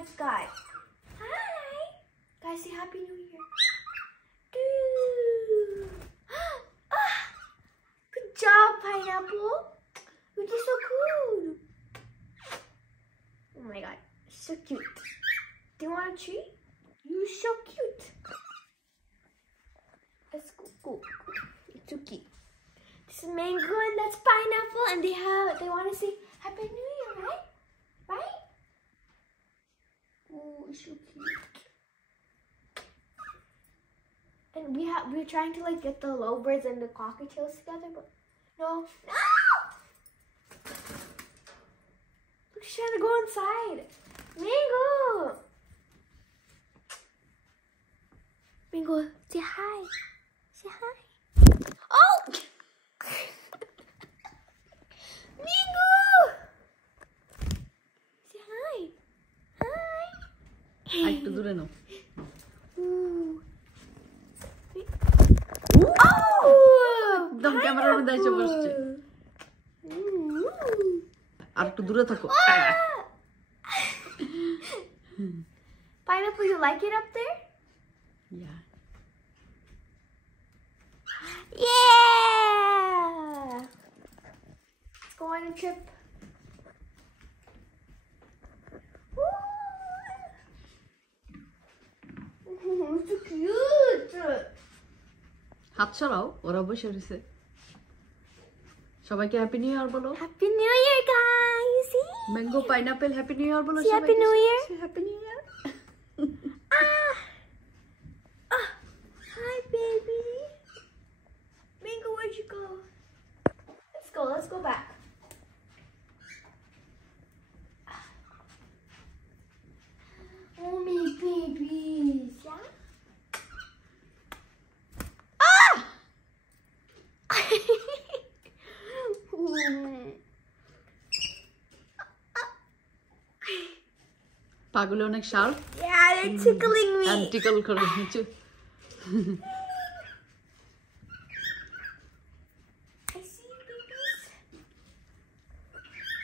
night sky. Hi. Guys, say Happy New Year. Good job, Pineapple. You did so good. Oh my god, so cute. Do you want a treat? You're so cute. Let's go. It's okay. This is Mango and that's Pineapple, and they want to say Happy New Year, right? Right? Oh, it's so cute. And we're trying to like get the lovebirds and the cockatiels together, but no. Look, she's trying to go inside. Mango! Mango, say hi. Say hi. Oh! Mango! Say hi. Hi. I have to do it now. Ooh. একদম ক্যামেরার মধ্যে এসে বসছে আর একটু দূরে থাকো Pineapple, you like it up there? Yeah. Yeah! Let's go on a trip. Ooh, so cute! হাত সরাও ওরা বসে রয়েছে সবাইকে হ্যাপি নিউ ইয়ার বলো Happy New Year, guys! Mango pineapple happy new year বলো Say Happy New Year. Happy new year Hi, baby. Mango, where'd you go? Let's go back. Oh, my babies, yeah? পাগলে অনেক sharp Yeah, they're tickling me. and tickle করে নিচে I see you, babies.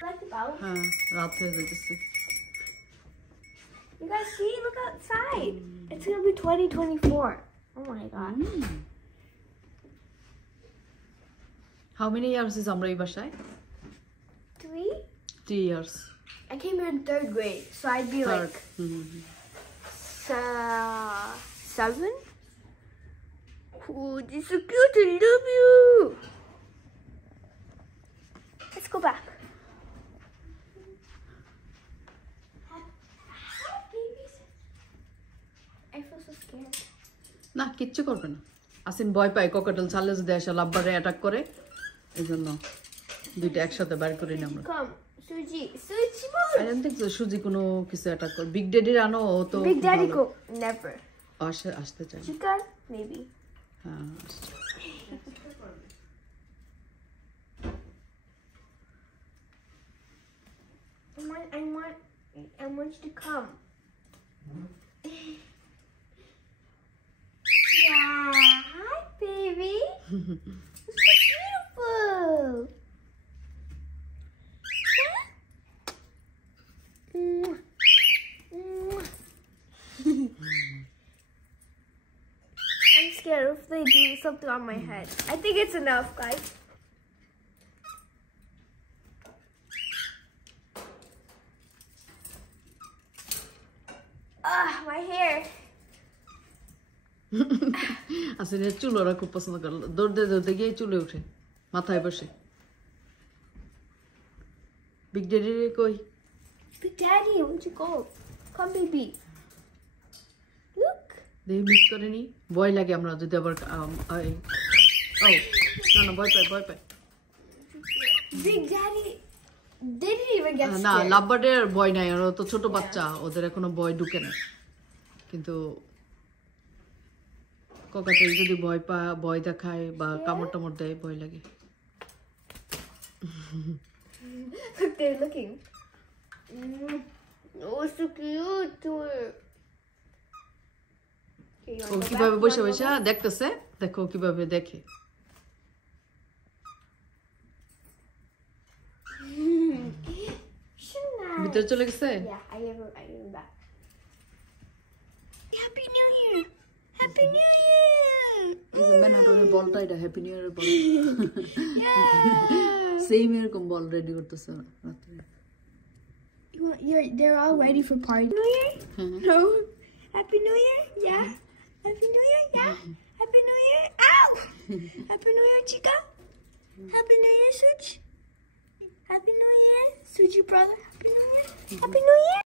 Like the bow. হ্যাঁ রাত হয়ে যাচ্ছে You guys see? Look outside. It's gonna be 2024. Oh my god. How many years is আমরা এই বাসায় 3 years I came here in 3rd grade, so I'd be Third. like 7. Oh, this is so cute. I love you. Let's go back. Hi, babies. I feel so scared. না কিচ্ছু করবে না আসিন ভয় পায় cockatiel ছাড়লে যদি এসে লাভবারে অ্যাটাক করে এইজন্য দুইটা একসাথে বার করে নিই আমরা Come, Suji. Suji, move. I don't think so সুজি কোনো কিছু অ্যাটাক করে বিগ ড্যাডির আনো ও তো Big Daddy go. Never. আসতে চাই Chica, maybe. হ্যাঁ আসছে। I want you to come. Yeah, hi, baby. It's so beautiful. Mwah. Mwah. I'm scared if they do something on my head. I think it's enough, guys. My hair. আসলে চুল ওরা খুব পছন্দ করে দৌড়তে গিয়ে চুলে উঠে মাথায় বসে বিগ ড্যাডি কই Big Daddy, where'd you go? Come, baby. Look. দেখি মিস করে নি ভয় লাগে আমরা যদি আবার না ভয় পাই Big Daddy didn't even get না scared. লাভবার্ডের ভয় নাই ওরা তো ছোট বাচ্চা ওদের এখনো ভয় ঢুকে না কিন্তু কোকাটেল যদি ভয় দেখায় বা কামড় টামড় দেয় ভয় লাগে Look, they're looking. Oh, so cute. ও কিভাবে বসে বসে দেখতেছে দেখো কিভাবে দেখে ভিতরে চলে গেছে Yeah, I gave him back. Happy New Year! Happy New Year! এই যে ম্যান্ডেটরি বলটা এটা হ্যাপি নিউ ইয়ারের বল Yeah! সেম এরকম বল রেডি করতেছে রাত্রে They're all ready for party. New Year? No. Happy New Year? Yeah. Happy New Year? Yeah. Happy New Year? Ow! Happy New Year, Chica. Happy New Year, Such. Happy New Year, Suchi brother. Happy New Year. Happy New Year.